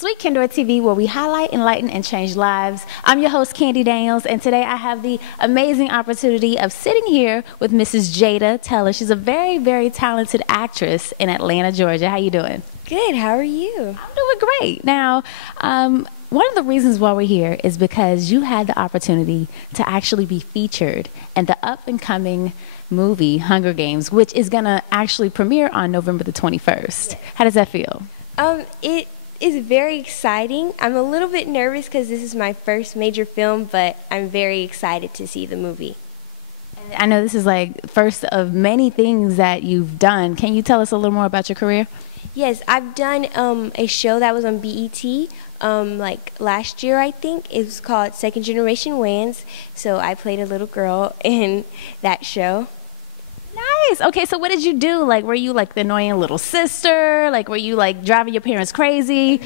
Sweet Candor TV, where we highlight, enlighten, and change lives. I'm your host, Candi Daniels, and today I have the amazing opportunity of sitting here with Mrs. Jada Taylor. She's a very, very talented actress in Atlanta, Georgia. How you doing? Good. How are you? I'm doing great. Now, one of the reasons why we're here is because you had the opportunity to actually be featured in the up-and-coming movie Hunger Games, which is going to actually premiere on November the 21st. How does that feel? It is very exciting. I'm a little bit nervous because this is my first major film, but I'm very excited to see the movie. I know this is like first of many things that you've done. Can you tell us a little more about your career? Yes, I've done a show that was on BET like last year, I think. It was called Second Generation Wans. So I played a little girl in that show. Nice. Okay, so what did you do? Like, were you like the annoying little sister? Like, were you like driving your parents crazy?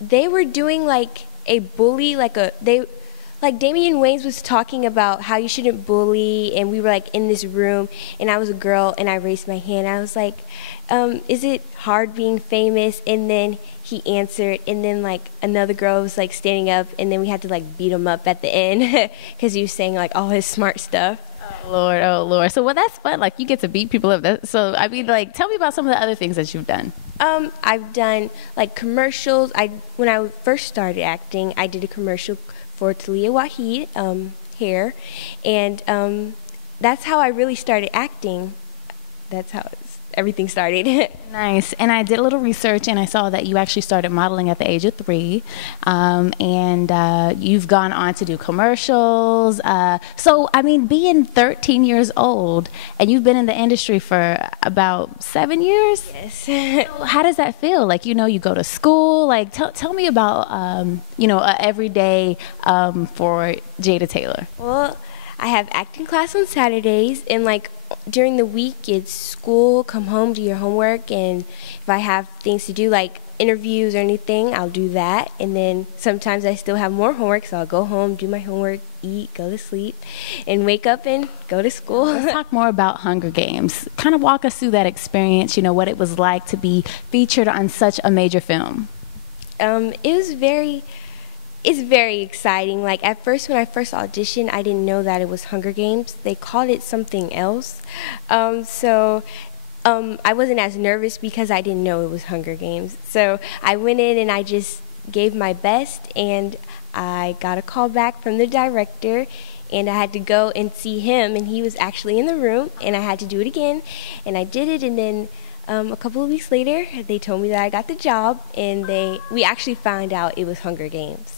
They were doing like a bully, like Damian Wayans was talking about how you shouldn't bully, and we were like in this room, and I was a girl, and I raised my hand. I was like, is it hard being famous? And then he answered, and then like another girl was like standing up, and then we had to like beat him up at the end because he was saying like all his smart stuff. Oh Lord, oh Lord. So, well, that's fun. Like, you get to beat people up. So, I mean, like, tell me about some of the other things that you've done. I've done like commercials. When I first started acting, I did a commercial for Talia Waheed hair, and that's how I really started acting. That's how everything started. Nice. And I did a little research, and I saw that you actually started modeling at the age of 3, and you've gone on to do commercials. So, I mean, being 13 years old, and you've been in the industry for about 7 years? Yes. So how does that feel? Like, you know, you go to school. Like, tell me about, you know, every day for Jada Taylor. Well, I have acting class on Saturdays, and like during the week it's school, come home, do your homework, and if I have things to do like interviews or anything, I'll do that. And then sometimes I still have more homework, so I'll go home, do my homework, eat, go to sleep, and wake up and go to school. Let's talk more about Hunger Games. Kind of walk us through that experience, you know, what it was like to be featured on such a major film. It's very exciting. Like at first, when I first auditioned, I didn't know that it was Hunger Games. They called it something else. So I wasn't as nervous because I didn't know it was Hunger Games. So I went in and I just gave my best, and I got a call back from the director, and I had to go and see him, and he was actually in the room, and I had to do it again, and I did it, and then a couple of weeks later, they told me that I got the job, and we actually found out it was Hunger Games.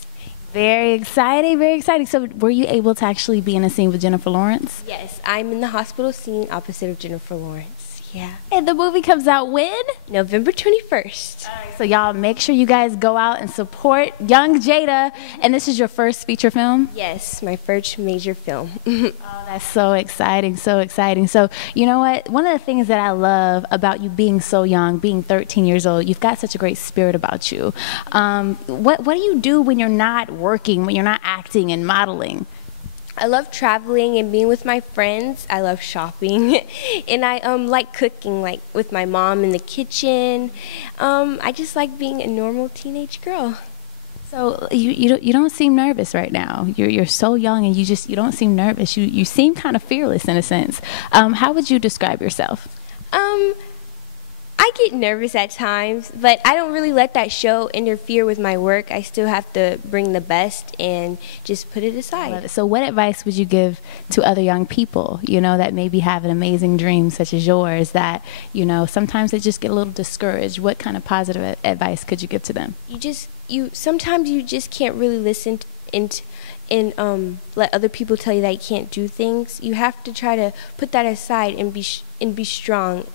Very exciting, very exciting. So were you able to actually be in a scene with Jennifer Lawrence? Yes, I'm in the hospital scene opposite of Jennifer Lawrence. Yeah. And the movie comes out when? November 21st. All right, so y'all make sure you guys go out and support young Jada. And this is your first feature film? Yes, my first major film. Oh, that's so exciting, so exciting. So, you know what? One of the things that I love about you being so young, being 13 years old, you've got such a great spirit about you. What do you do when you're not working, when you're not acting and modeling? I love traveling and being with my friends. I love shopping, and I like cooking, like with my mom in the kitchen. I just like being a normal teenage girl. So you don't seem nervous right now. You're so young, and you don't seem nervous. You seem kind of fearless in a sense. How would you describe yourself? I get nervous at times, but I don't really let that show interfere with my work. I still have to bring the best and just put it aside. So what advice would you give to other young people, you know, that maybe have an amazing dream such as yours, that, you know, sometimes they just get a little discouraged? What kind of positive advice could you give to them? Sometimes you just can't really listen and let other people tell you that you can't do things. You have to try to put that aside and be strong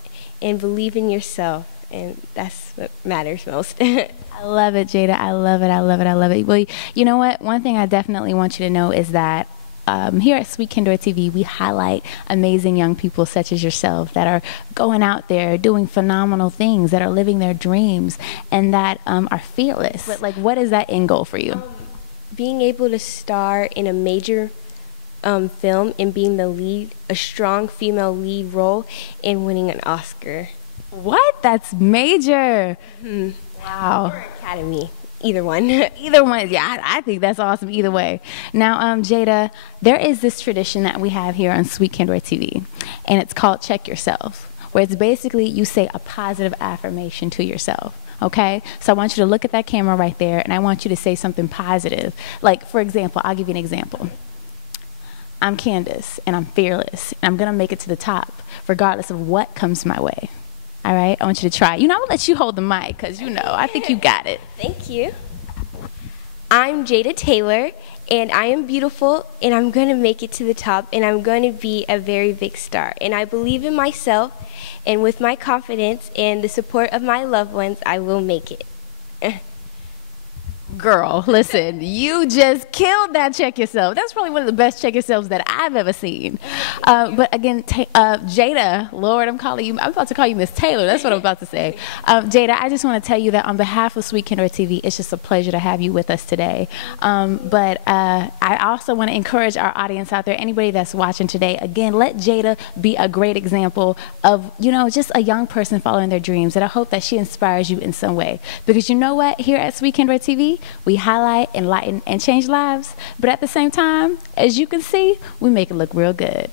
and believe in yourself, and that's what matters most. I love it, Jada. I love it. I love it. I love it. Well, you know what? One thing I definitely want you to know is that here at Sweet Candor TV, we highlight amazing young people such as yourself that are going out there doing phenomenal things, that are living their dreams, and that are fearless. But, like, what is that end goal for you? Being able to star in a major film and being the lead, a strong female lead role, and winning an Oscar. What? That's major. Mm-hmm. Wow. Or academy, either one. Either one, yeah, I think that's awesome either way. Now, Jada, there is this tradition that we have here on Sweet Candor TV, and it's called Check Yourself, where it's basically you say a positive affirmation to yourself. Okay, so I want you to look at that camera right there, and I want you to say something positive. Like, for example, I'll give you an example. I'm Candace, and I'm fearless, and I'm gonna make it to the top, regardless of what comes my way. All right, I want you to try. You know, I'm gonna let you hold the mic, because you know, I think you got it. Thank you. I'm Jada Taylor, and I am beautiful, and I'm going to make it to the top, and I'm going to be a very big star. And I believe in myself, and with my confidence and the support of my loved ones, I will make it. Girl, listen, you just killed that Check Yourself. That's probably one of the best Check Yourselves that I've ever seen. But again, Jada, Lord, I'm about to call you Miss Taylor. That's what I'm about to say. Jada, I just want to tell you that on behalf of Sweet Candor TV, it's just a pleasure to have you with us today. But I also want to encourage our audience out there, anybody that's watching today, again, let Jada be a great example of, you know, just a young person following their dreams. And I hope that she inspires you in some way. Because you know what? Here at Sweet Candor TV, we highlight, enlighten, and change lives. But at the same time, as you can see, we make it look real good.